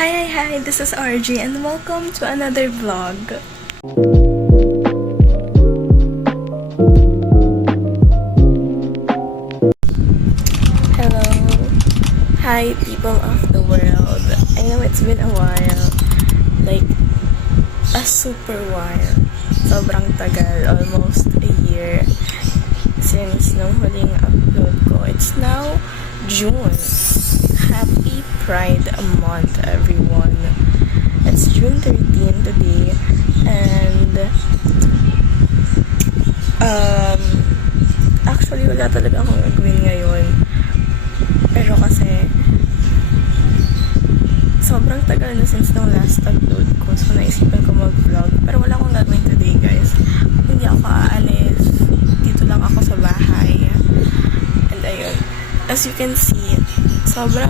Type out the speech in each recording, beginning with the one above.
Hi, this is RG and welcome to another vlog. Hello. Hi, people of the world. I know it's been a while. Like, a super while. Sobrang tagal. Almost a year since nung huling upload ko. It's now June. Happy Pride Month, everyone. It's June 13 today. And, actually, wala talaga akong gagawin ngayon. Pero kasi, sobrang tagal na since nung last upload ko. So, naisipan ko mag-vlog. Pero wala akong gagawin today, guys. Hindi ako aalis. Dito lang ako sa bahay. And ayun. As you can see, sobra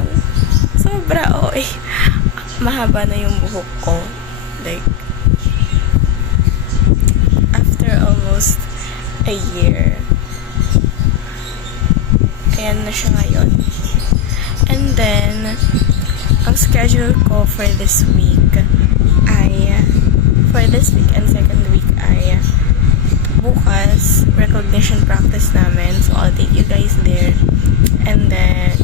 mahaba na yung buhok ko. Like, after almost a year. Ayan na siya ngayon. And then, ang schedule ko for this week and second week ay bukas, recognition practice namin. So, I'll take you guys there. And then,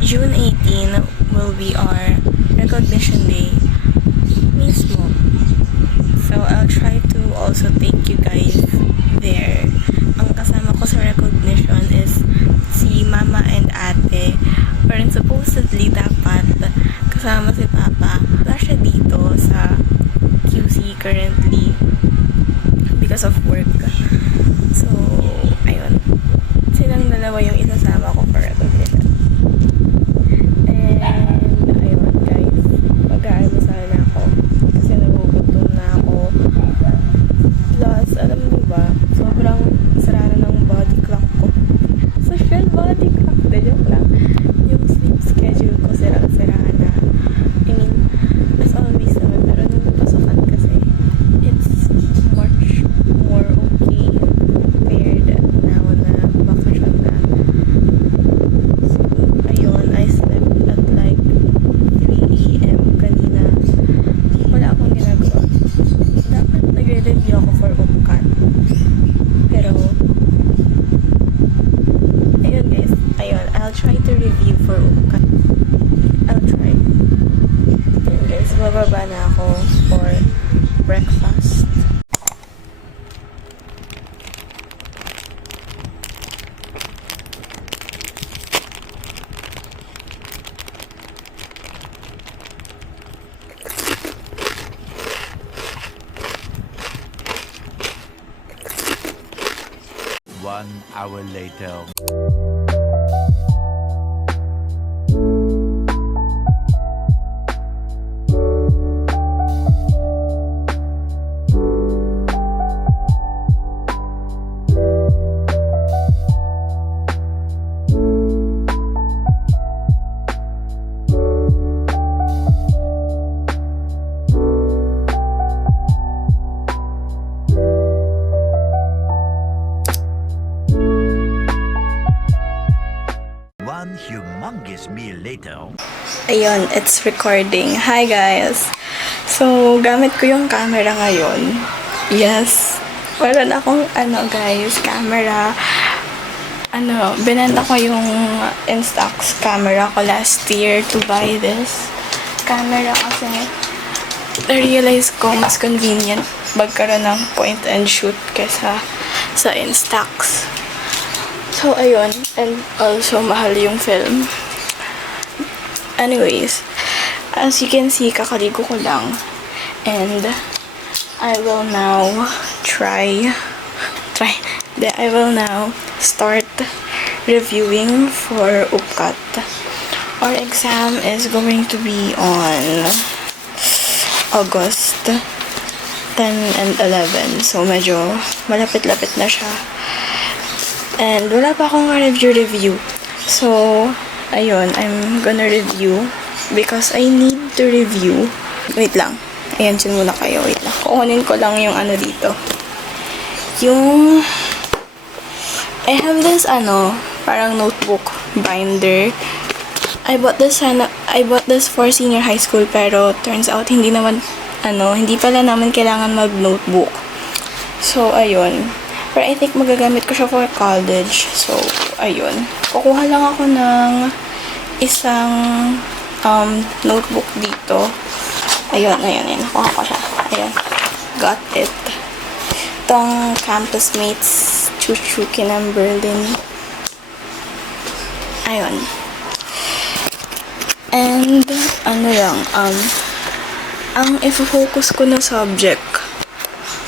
June 18 will be our recognition day mismo. So, I'll try to also take you guys there. Ang kasama ko sa recognition is si Mama and Ate. Pero supposedly, dapat kasama si Papa. Wala siya dito sa QC currently because of work. So, ayun. Silang dalawa yung isasama ko for recognition. And, ayun, guys. Mag-aalmusal na ako. Kasi nagugutom na ako. Plus, alam mo ba, sobrang sara na ng body clock ko. Social body clock. Joke lang. Yung sleep schedule ko, sirang-sira na. I mean, as always naman, pero nung napasokan kasi, it's much more okay compared now na bakasyon na. So, ayun, I slept at like 3 a.m. kanina. Wala akong ginagawa. Dapat nagre-review ako for UPCAT. Pero, ayun guys, I'll try to review for UPCAT. I'll try. Ayun guys, bababa na ako for breakfast. One hour later. One humongous meal later. Ayun, it's recording. Hi guys! So, gamit ko yung camera ngayon. Yes. Meron akong, guys, camera. Binenta ko yung Instax camera ko last year to buy this camera kasi na-realize ko mas convenient magkaroon ng point and shoot kesa sa Instax. So, ayun. And also, mahal yung film. Anyways, as you can see, kakaligo ko lang. And, I will now I will now start reviewing for UPCAT. Our exam is going to be on August 10 and 11. So, medyo malapit-lapit na siya. And wala pa akong review. So, ayun, I'm gonna review because I need to review. Wait lang. Ayan, dyan muna kayo. Wait lang. Kukunin ko lang yung dito. I have this, parang notebook binder. I bought this for senior high school pero turns out hindi naman hindi pala naman kailangan mag-notebook. So ayun. Pero I think magagamit ko siya for college. So ayun. Kukuha lang ako ng isang notebook dito. Ayun. Nakuha ko siya. Ayun. Got it. Itong Campus Mates Chuchu Kinam Berlin. Ayun. And, ang ifo-focus ko na subject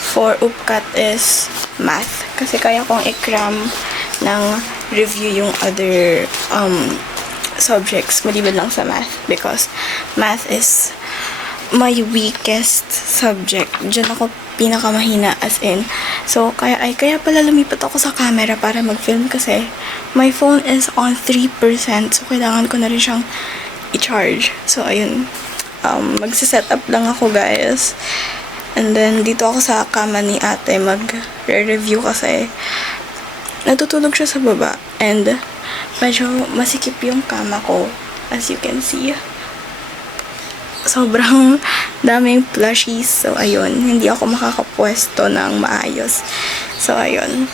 for UPCAT is math. Kasi kaya kong i-cram ng review yung other subjects maliban lang sa math. Because math is my weakest subject. Diyan ako pinakamahina as in. So, kaya pala lumipat ako sa camera para mag-film kasi my phone is on 3%. So, kailangan ko na rin siyang i-charge. So, ayun. Magsiset up lang ako, guys. And then, dito ako sa kama ni ate mag-review kasi natutulog siya sa baba. And, medyo masikip yung kama ko, as you can see. Sobrang daming plushies. So, ayun. Hindi ako makakapwesto ng maayos. So, ayun.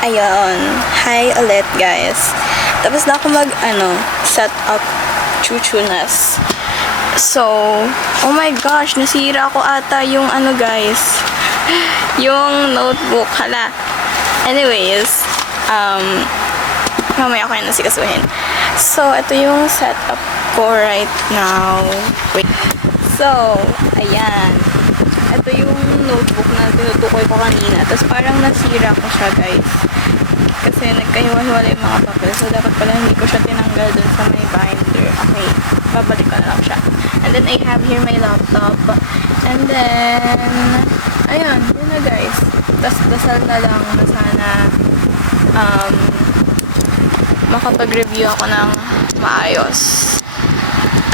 Ayun. Hi ulit, guys. Tapos na ako set up chuchunas. So, oh my gosh, nasira ko ata yung guys. Yung notebook. Hala. Anyways, mamaya ko yung nasikasuhin. So, ito yung setup ko right now. Wait. So, ayan. Ito yung notebook na tinutukoy ko kanina. Tapos parang nasira ko siya, guys. Kasi nagkahiwa-hiwala yung mga papel. So, dapat pala hindi ko siya tinanggal dun sa may binder. Okay. Babalik ko na lang siya. And then, I have here my laptop. And then, ayan. Yun na, guys. Tapos, dasal na lang na sana makapag-review ako ng maayos.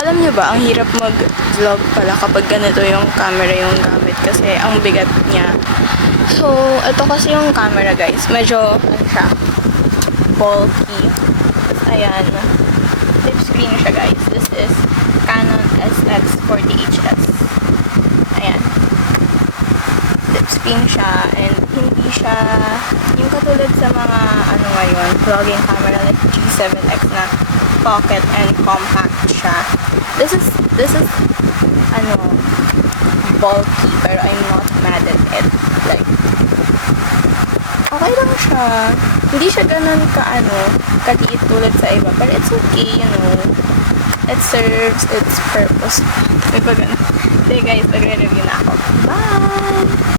Alam niyo ba, ang hirap mag-vlog pala kapag ganito yung camera yung gamit kasi ang bigat niya. So, ito kasi yung camera, guys. Medyo, siya, bulky. Ayan. Flip screen siya, guys. This is Canon SX40HS. Ayan. Flip screen siya and hindi siya yung katulad sa mga ngayon, vlogging camera like G7X na pocket and compact siya. This is bulky pero I'm not mad at it. Like, okay lang siya. Hindi siya ganun kaliit tulad sa iba. Pero it's okay, It serves its purpose. May pa ganun. Okay guys, magre-review na ako. Bye!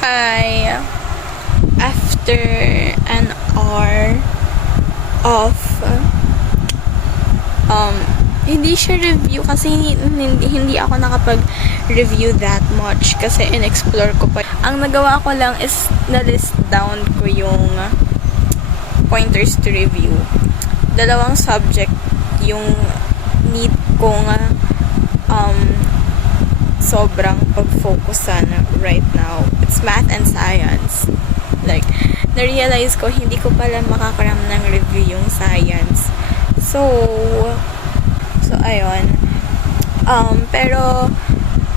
Hi! After an hour of hindi siya review kasi hindi ako nakapag-review that much kasi in-explore ko pa. Ang nagawa ko lang is na-list down ko yung pointers to review. Dalawang subject yung need kong sobrang pag-focusan right now. It's math and science. Like, na-realize ko, hindi ko pala makakaram ng review yung science. So, ayun. Pero,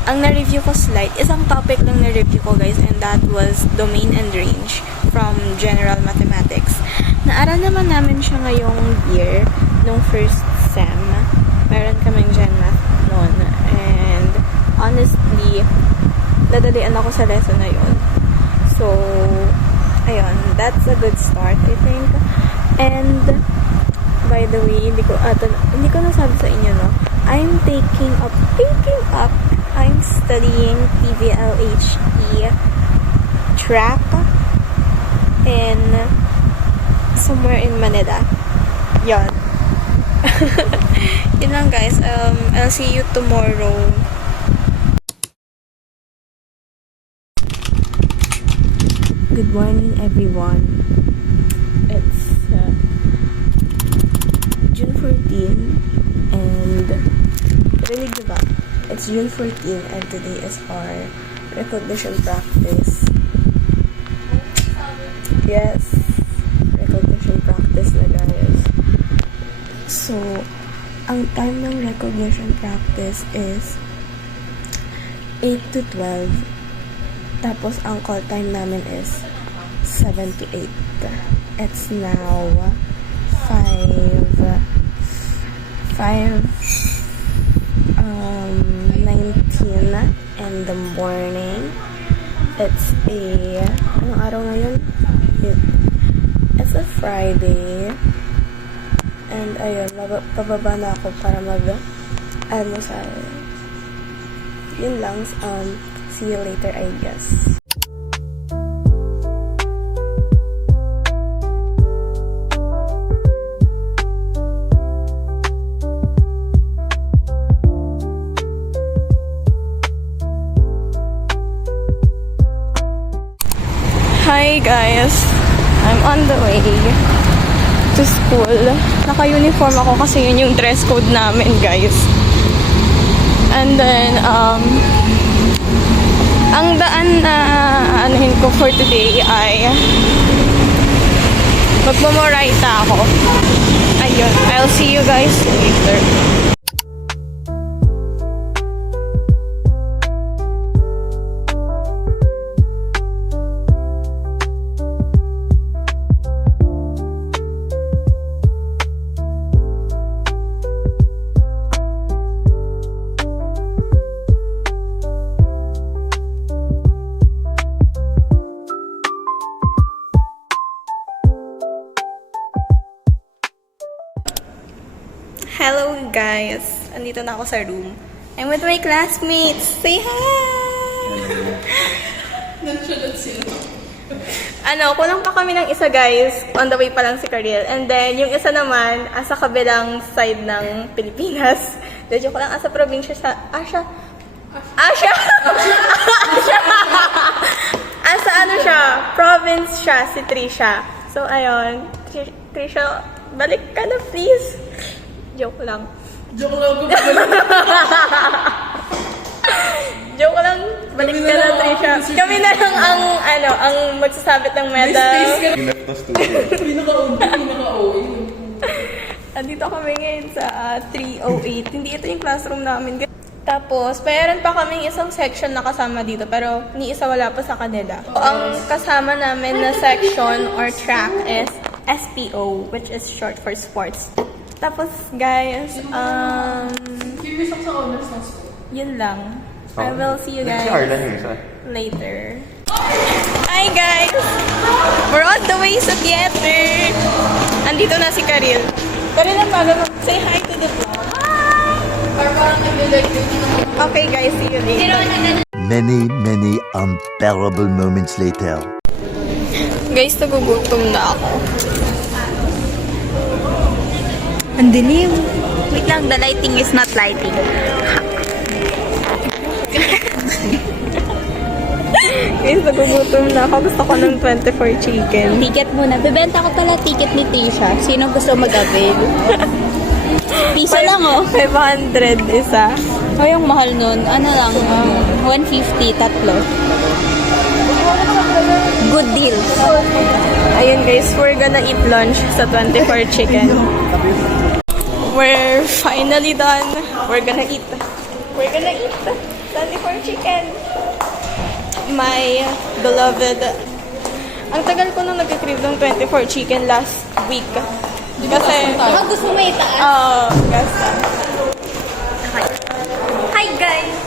ang na-review ko slight, isang topic lang na-review ko, guys, and that was domain and range from general mathematics. Naaral naman namin siya ngayong year, nung first sem. Meron kaming gen math noon. And, honestly, dadalian ako sa lesson na yun. So, ayun, that's a good start, I think. And, by the way, hindi ko nasabi sa inyo, no? I'm studying PVLHE track in somewhere in Manila. Yan. Yun lang, guys. I'll see you tomorrow. Good morning, everyone. It's June 14 and rinig niyo ba? It's June 14 and today is our recognition practice. Yes, recognition practice na guys. So, ang time ng recognition practice is 8 to 12. Tapos, ang call time namin is 7 to 8. It's now 19 in the morning. It's anong araw ngayon? It's a Friday. And ayun, pababa na ako para almusal. Yun lang. See you later, I guess. Hi guys! I'm on the way to school. Naka-uniform ako kasi yun yung dress code namin, guys. And then, ang daan na anuhin ko for today ay magmamorita ako. Ayun. I'll see you guys later. Hello guys! Andito na ako sa room. I'm with my classmates. Say hi! Nagsulat sila. Kulang pa kami ng isa guys. On the way pa lang si Karil. And then, yung isa naman, asa kabilang side ng Pilipinas. Medyo ko lang asa probinsya sa... Asya! Asa ano siya? Province siya, si Trisha. So, ayun. Trisha, balik ka na please. Joke lang. Joke lang. Joke lang. Balik ka na, Trisha. Kami na lang ang magsasabit ng medal. Pinaka-OA. Andito kami ngayon sa 308. Hindi ito yung classroom namin. Tapos, mayroon pa kaming isang section na kasama dito, pero ni isa wala pa sa kanila. Ang kasama namin na section or track is SPO, which is short for sports. Tapos, guys, Curious ako sa honors ng school. yun lang. I will see you guys later. Hi, guys! We're on the way sa theater! Andito na si Karil. Karil, ang bago say hi to the vlog. Parang nag-like yun. Okay, guys, see you later. Many unbearable moments later. Guys, nagugutom na ako. Ang dilim. Wait lang, the lighting is not lighting. Guys, nagugutom na ako. Gusto ko ng 24 chicken. Ticket muna. Bebenta ko pala ticket ni Tisha. Sino gusto mag-avail? Piso lang oh. 500 isa. O yung mahal nun. Ano lang, 150 tatlo. Good deal. Ayun guys, we're gonna eat lunch sa 24 chicken. We're finally done. We're gonna eat 24 chicken. My beloved. Ang tagal ko nung nag-crave ng 24 chicken last week. Kasi, Gusto mo itaas? gasta. Hi guys!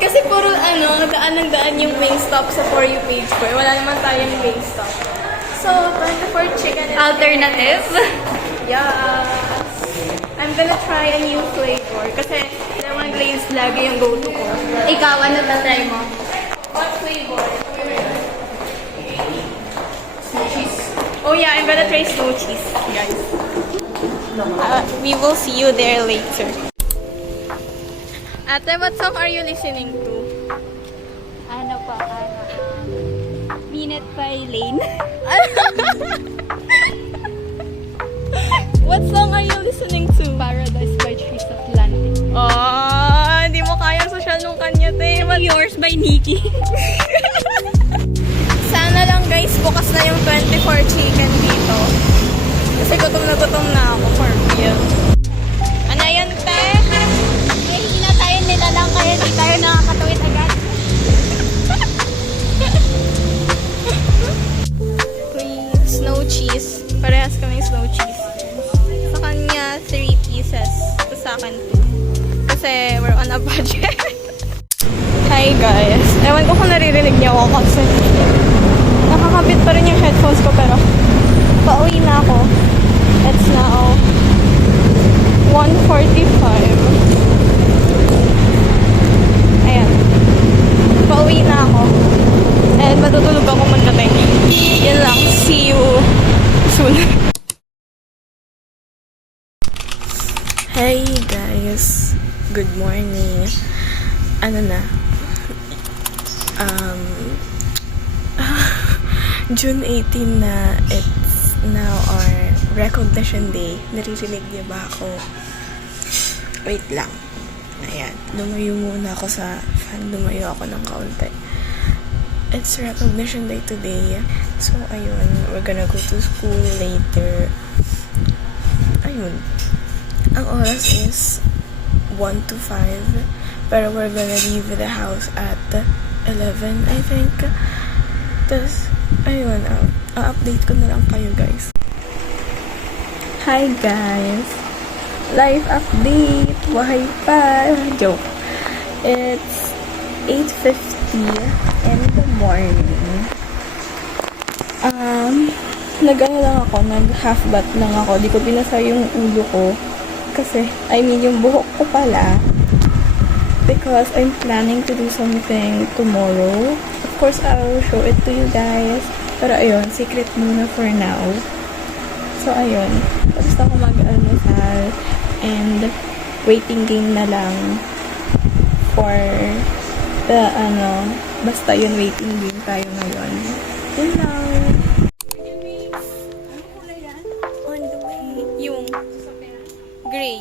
Kasi puro daan ng daan yung Wingstop sa For You page ko. Wala naman tayong Wingstop. So, 24 chicken is Alternative? Yes! I'm gonna try a new flavor. Kasi, lemon glazed lagi yung go-to ko. Ikaw, ano try mo? What flavor? Cheese. Oh yeah, I'm gonna try snow cheese, guys. We will see you there later. Ate, what song are you listening to? Ano pa? Planet by Lane. What song are you listening to? Paradise by Trees Atlantic. Oh, hindi mo kayang social nung kanya, te. Yours by Nikki. Sana lang guys, bukas na yung 24 chicken dito. Kasi gutom na ako for real. Ano yan, te? Ay, hindi na tayo nilalang kaya hindi tayo nakakatawid agad. Please, snow cheese. Parehas kami snow cheese. Sa kanya, 3 pieces. Tapos sa akin, 2. Kasi we're on a budget. Hi guys. Ewan ko kung naririnig niyo ako kasi nakakabit pa rin yung headphones ko pero pauwi na ako. It's now 1:45. Ayan. Pauwi na ako. And matutulog ako magdating. Yun lang. See you soon. Hey guys. Good morning. Ano na? June 18 na. It's now our recognition day. Naririnig niyo ba ako? Wait lang. Ayan. Lumayo muna ako sa fan. Lumayo ako ng kaunti. It's recognition day today. So, ayun. We're gonna go to school later. Ayun. Ang oras is 1 to 5. Pero we're gonna leave the house at 11, I think. Tapos, ayun. Update ko na lang kayo, guys. Hi, guys. Life update. Buhay pa. Joke. It's 8:50 in the morning. Nag-ano lang ako, nag-half bath lang ako. Di ko binasa yung ulo ko. Kasi, yung buhok ko pala. Because I'm planning to do something tomorrow. Of course, I'll show it to you guys. Pero ayun, secret muna for now. So, ayun. Tapos ako mag-almusal. And, waiting game na lang for the, basta yun, waiting game tayo ngayon. Yun lang. On the way. Yung gray.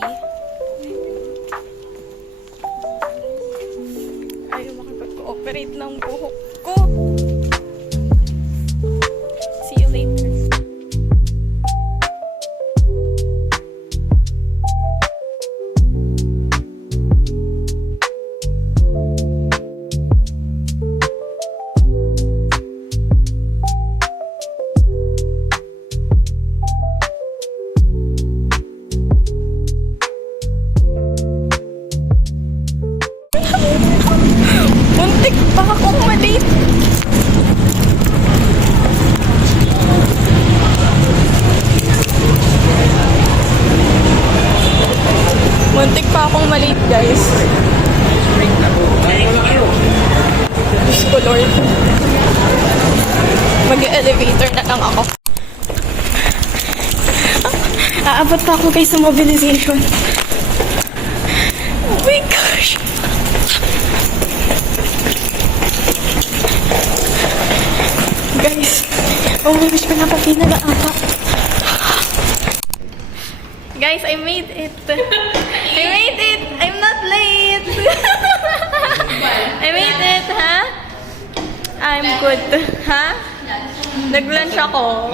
Ayaw makipag-cooperate ng buhok ko. See you later. Muntik pa akong malate. Muntik pa akong malate, guys. Diyos ko, Lord. Mag-elevator na lang ako. Aabot pa ako guys sa mobilization. Oh my gosh. Guys, oh my gosh, pinapapina na ata. Guys, I made it. I made it. I'm not late. I made it, ha? I'm good. Ha? Nag-lunch ako.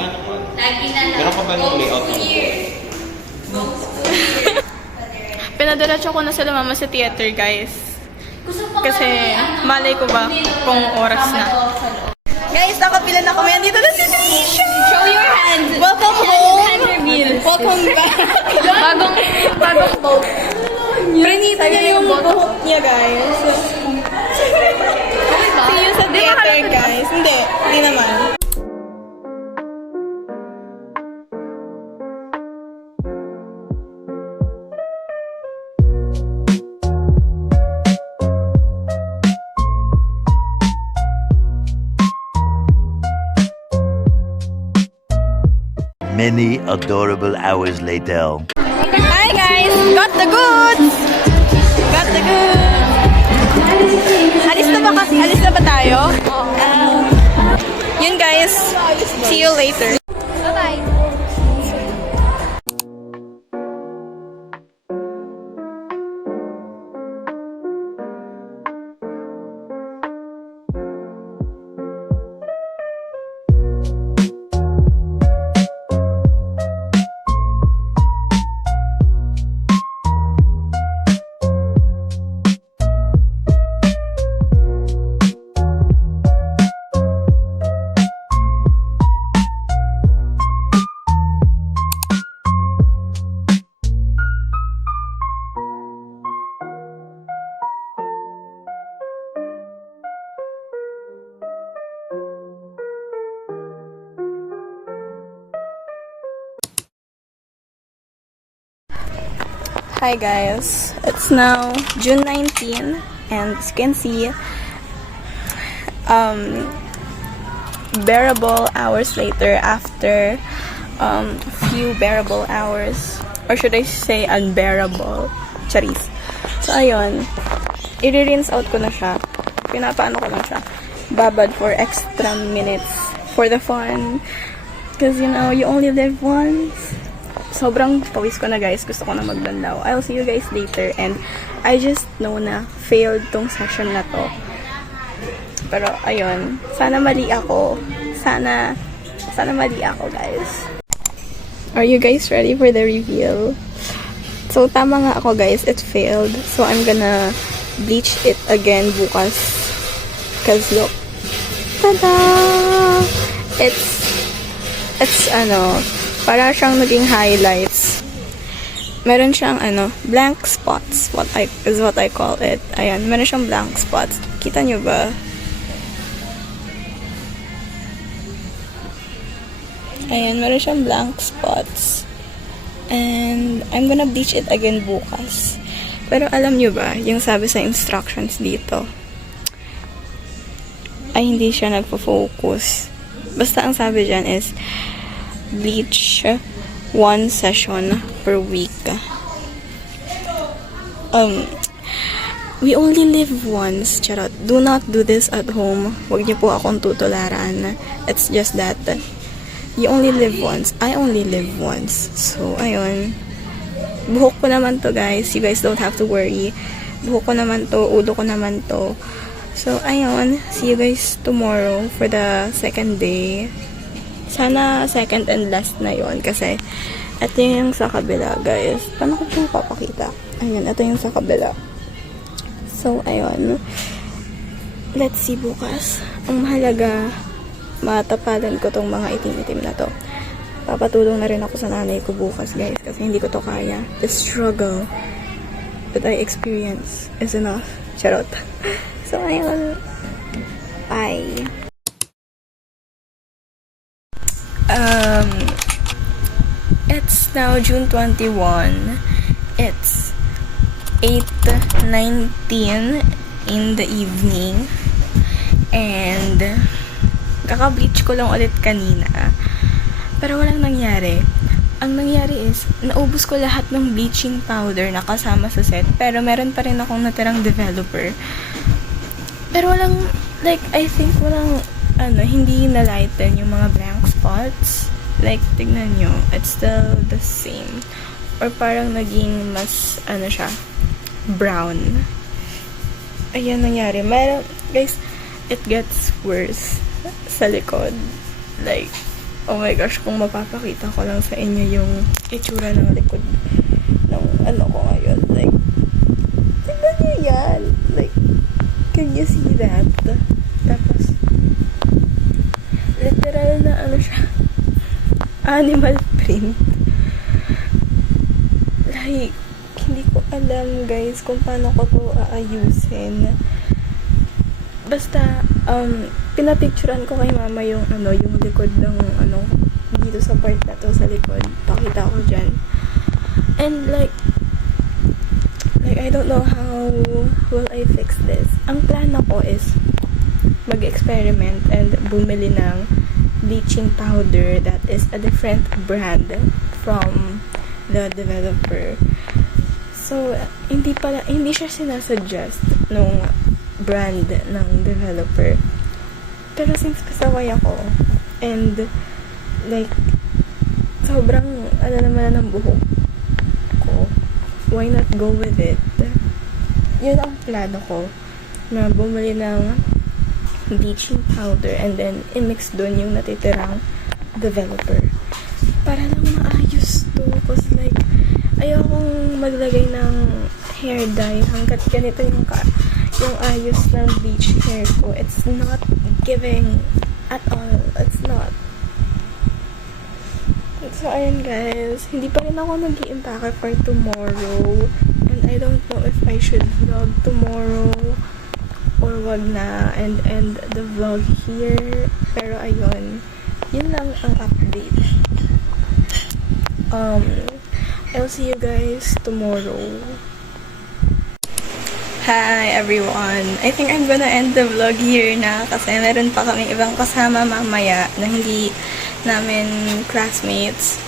Meron ka ba ng layout? Pinadiretso ko na sila mama sa theater, guys. Kasi malay ko ba kung oras na. Guys, nakapila na kami. Andito na si Trisha! Show your hand. Welcome home! Hand reveal. Welcome back! bagong boat. Prinita niya yung buhok niya, guys. See you sa theater, guys. Hindi naman. Many adorable hours later. Hi guys! Got the goods! Got the goods! Alis na ba tayo? Yun guys, guys. See you later. Bye-bye. Hi guys, it's now June 19 and as you can see, bearable hours later after few bearable hours, or should I say unbearable, charis. So ayun, i-rinse out ko na siya, pinapaano ko lang siya, babad for extra minutes for the fun, because you know, you only live once. Sobrang pawis ko na guys. Gusto ko na magbanlaw. I'll see you guys later. And I just know na failed tong session na to. Pero ayun. Sana mali ako. Sana mali ako guys. Are you guys ready for the reveal? So tama nga ako guys. It failed. So I'm gonna bleach it again bukas. Cause look. Tada! It's para siyang naging highlights. Meron siyang blank spots, what I call it. Ayan, meron siyang blank spots. Kita nyo ba? Ayan, meron siyang blank spots. And I'm gonna bleach it again bukas. Pero alam nyo ba, yung sabi sa instructions dito, ay hindi siya nagpo-focus. Basta ang sabi dyan is bleach 1 session per week. We only live once. Charot. Do not do this at home. Huwag niyo po akong tutularan. It's just that you only live once. I only live once. So, ayun. Buhok ko naman to guys. You guys don't have to worry. Buhok ko naman to. Ulo ko naman to. So, ayun. See you guys tomorrow for the second day. Sana second and last na yon kasi ito yung sa kabila guys. Paano ko ito papakita? Ayun, ito yung sa kabila. So, ayun. Let's see bukas. Ang mahalaga, matapalan ko tong mga itim-itim na to. Papatulong na rin ako sa nanay ko bukas guys kasi hindi ko to kaya. The struggle that I experience is enough. Charot. So, ayun. Bye. It's now June 21. It's 8:19 in the evening. And kaka-bleach ko lang ulit kanina. Pero walang nangyari. Ang nangyari is, naubos ko lahat ng bleaching powder na kasama sa set. Pero meron pa rin akong natirang developer. Pero walang, like, I think walang, hindi na-lighten yung mga blank spots. Like, tignan nyo, it's still the same. Or parang naging mas, siya, brown. Ayan nangyari. Meron, guys, it gets worse sa likod. Like, oh my gosh, kung mapapakita ko lang sa inyo yung itsura ng likod ng ko ngayon. Like, tignan nyo yan. Like, can you see that? Tapos, literal na siya, animal print. Like, hindi ko alam guys kung paano ko to aayusin. Basta, pinapicturean ko kay mama yung yung likod ng dito sa part na to sa likod. Pakita ko dyan. And like I don't know how will I fix this. Ang plan ko is mag-experiment and bumili ng bleaching powder that is a different brand from the developer. So, hindi siya sinasuggest nung brand ng developer. Pero since pasaway ako, and like, sobrang ano naman ng buhok ko, why not go with it? Yun ang plano ko, na bumili ng bleaching powder and then i-mix dun yung natitirang developer. Para lang maayos to. Cause like, ayokong maglagay ng hair dye hanggat ganito yung ayos ng bleach hair ko. It's not giving at all. It's not. So, ayun guys. Hindi pa rin ako mag-i-impake for tomorrow. And I don't know if I should vlog tomorrow or wag na and end the vlog here. Pero ayun. Yun lang ang update. I'll see you guys tomorrow. Hi everyone! I think I'm gonna end the vlog here na kasi meron pa kaming ibang kasama mamaya na hindi namin classmates.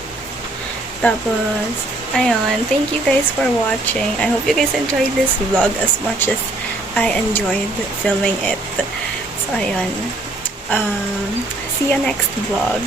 Tapos, ayun, thank you guys for watching. I hope you guys enjoyed this vlog as much as I enjoyed filming it. So, ayun. See you next vlog.